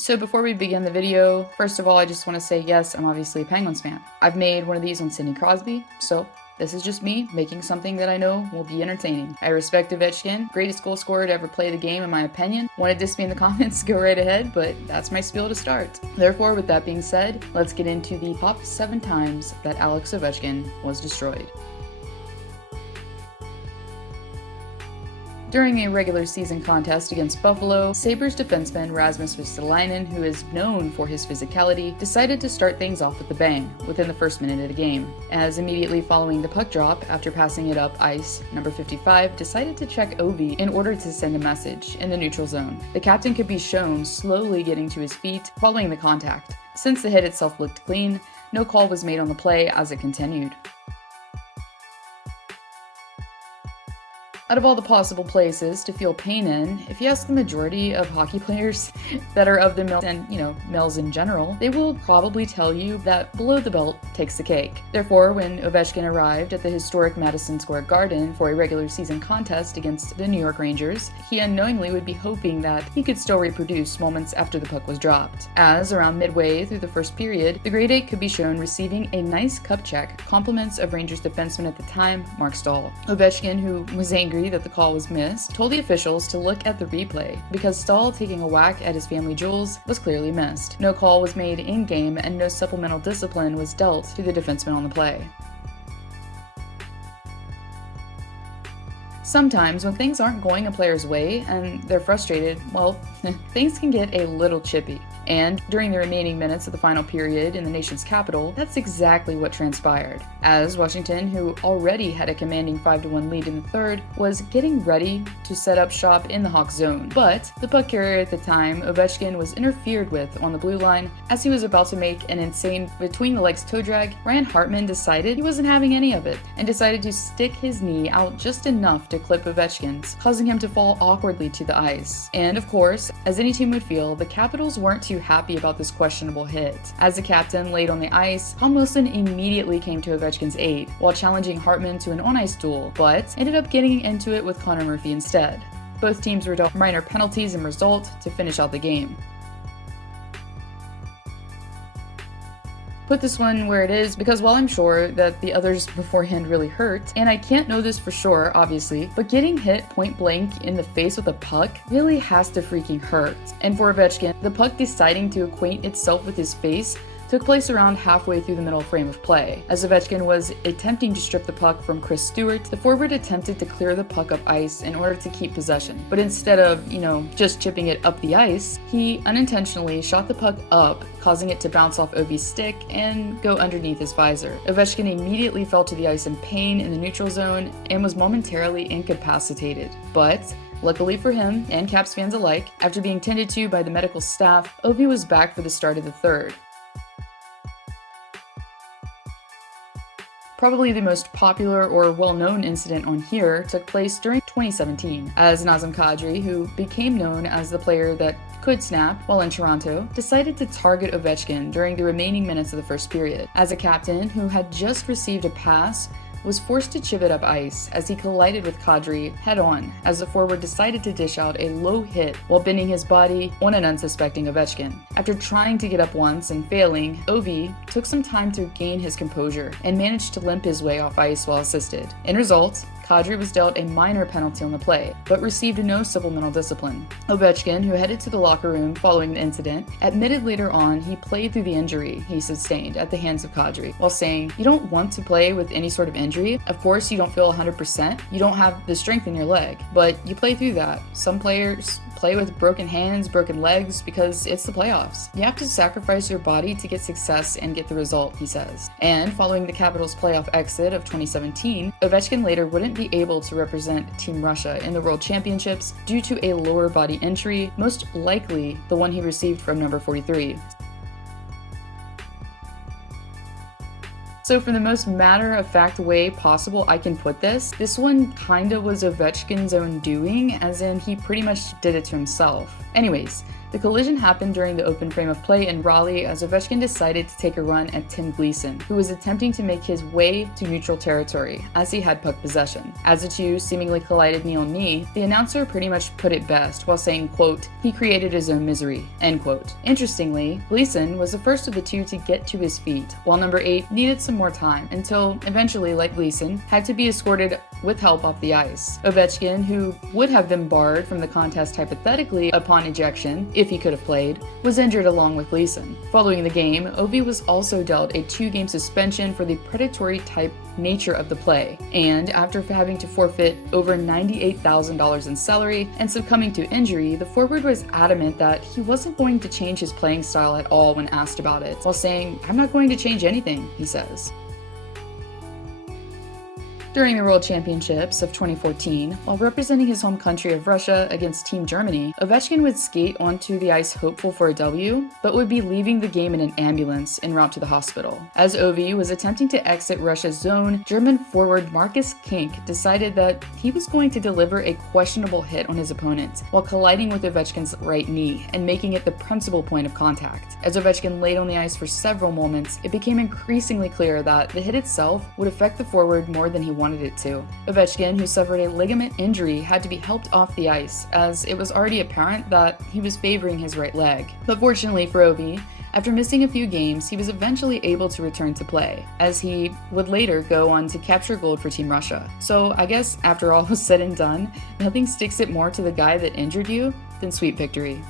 So before we begin the video, first of all, I just want to say yes, I'm obviously a Penguins fan. I've made one of these on Sidney Crosby, so this is just me making something that I know will be entertaining. I respect Ovechkin, greatest goal scorer to ever play the game in my opinion. Want to diss me in the comments, go right ahead, but that's my spiel to start. Therefore, with that being said, let's get into the top 7 times that Alex Ovechkin was destroyed. During a regular season contest against Buffalo, Sabres defenseman Rasmus Ristolainen, who is known for his physicality, decided to start things off with a bang within the first minute of the game, as immediately following the puck drop after passing it up ice, number 55 decided to check Ovi in order to send a message in the neutral zone. The captain could be shown slowly getting to his feet following the contact. Since the hit itself looked clean, no call was made on the play as it continued. Out of all the possible places to feel pain in, if you ask the majority of hockey players that are of the mill and, males in general, they will probably tell you that below the belt takes the cake. Therefore, when Ovechkin arrived at the historic Madison Square Garden for a regular season contest against the New York Rangers, he unknowingly would be hoping that he could still reproduce moments after the puck was dropped. As around midway through the first period, the grade 8 could be shown receiving a nice cup check, compliments of Rangers defenseman at the time, Mark Stahl. Ovechkin, who was angry that the call was missed, told the officials to look at the replay because Stahl taking a whack at his family jewels was clearly missed. No call was made in-game and no supplemental discipline was dealt to the defenseman on the play. Sometimes when things aren't going a player's way and they're frustrated, well, things can get a little chippy. And during the remaining minutes of the final period in the nation's capital, that's exactly what transpired, as Washington, who already had a commanding 5-1 lead in the third, was getting ready to set up shop in the Hawk zone. But the puck carrier at the time, Ovechkin, was interfered with on the blue line as he was about to make an insane between-the-legs toe drag. Ryan Hartman decided he wasn't having any of it and decided to stick his knee out just enough to clip Ovechkin's, causing him to fall awkwardly to the ice. And of course, as any team would feel, the Capitals weren't too happy about this questionable hit. As the captain laid on the ice, Tom Wilson immediately came to Ovechkin's aid while challenging Hartman to an on-ice duel, but ended up getting into it with Connor Murphy instead. Both teams were dealt minor penalties and result to finish out the game. Put this one where it is because while I'm sure that the others beforehand really hurt, and I can't know this for sure, obviously, but getting hit point blank in the face with a puck really has to freaking hurt. And for Ovechkin, the puck deciding to acquaint itself with his face took place around halfway through the middle frame of play. As Ovechkin was attempting to strip the puck from Chris Stewart, the forward attempted to clear the puck up ice in order to keep possession. But instead of, just chipping it up the ice, he unintentionally shot the puck up, causing it to bounce off Ovi's stick and go underneath his visor. Ovechkin immediately fell to the ice in pain in the neutral zone and was momentarily incapacitated. But luckily for him and Caps fans alike, after being tended to by the medical staff, Ovi was back for the start of the third. Probably the most popular or well-known incident on here took place during 2017, as Nazem Kadri, who became known as the player that could snap while in Toronto, decided to target Ovechkin during the remaining minutes of the first period. As a captain who had just received a pass, was forced to chip it up ice as he collided with Kadri head-on as the forward decided to dish out a low hit while bending his body on an unsuspecting Ovechkin. After trying to get up once and failing, Ovi took some time to gain his composure and managed to limp his way off ice while assisted. In result, Kadri was dealt a minor penalty on the play, but received no supplemental discipline. Ovechkin, who headed to the locker room following the incident, admitted later on he played through the injury he sustained at the hands of Kadri, while saying, "You don't want to play with any sort of injury. Of course, you don't feel 100%. You don't have the strength in your leg, but you play through that. Some players play with broken hands, broken legs, because it's the playoffs. You have to sacrifice your body to get success and get the result," he says. And following the Capitals' playoff exit of 2017, Ovechkin later wouldn't be able to represent Team Russia in the World Championships due to a lower body injury, most likely the one he received from number 43. So for the most matter-of-fact way possible I can put this one kinda was Ovechkin's own doing, as in he pretty much did it to himself. Anyways, The collision happened during the open frame of play in Raleigh as Ovechkin decided to take a run at Tim Gleason, who was attempting to make his way to neutral territory as he had puck possession. As the two seemingly collided knee on knee, the announcer pretty much put it best while saying, quote, "He created his own misery," end quote. Interestingly, Gleason was the first of the two to get to his feet, while number 8 needed some more time until eventually, like Gleason, had to be escorted with help off the ice. Ovechkin, who would have been barred from the contest hypothetically upon ejection, if he could have played, was injured along with Gleason. Following the game, Ovi was also dealt a 2-game suspension for the predatory type nature of the play, and after having to forfeit over $98,000 in salary and succumbing to injury, the forward was adamant that he wasn't going to change his playing style at all when asked about it, while saying, "I'm not going to change anything," he says. During the World Championships of 2014, while representing his home country of Russia against Team Germany, Ovechkin would skate onto the ice hopeful for a W, but would be leaving the game in an ambulance en route to the hospital. As Ovi was attempting to exit Russia's zone, German forward Marcus Kink decided that he was going to deliver a questionable hit on his opponent, while colliding with Ovechkin's right knee and making it the principal point of contact. As Ovechkin laid on the ice for several moments, it became increasingly clear that the hit itself would affect the forward more than he wanted it to. Ovechkin, who suffered a ligament injury, had to be helped off the ice, as it was already apparent that he was favoring his right leg. But fortunately for Ovi, after missing a few games, he was eventually able to return to play, as he would later go on to capture gold for Team Russia. So I guess after all was said and done, nothing sticks it more to the guy that injured you than sweet victory.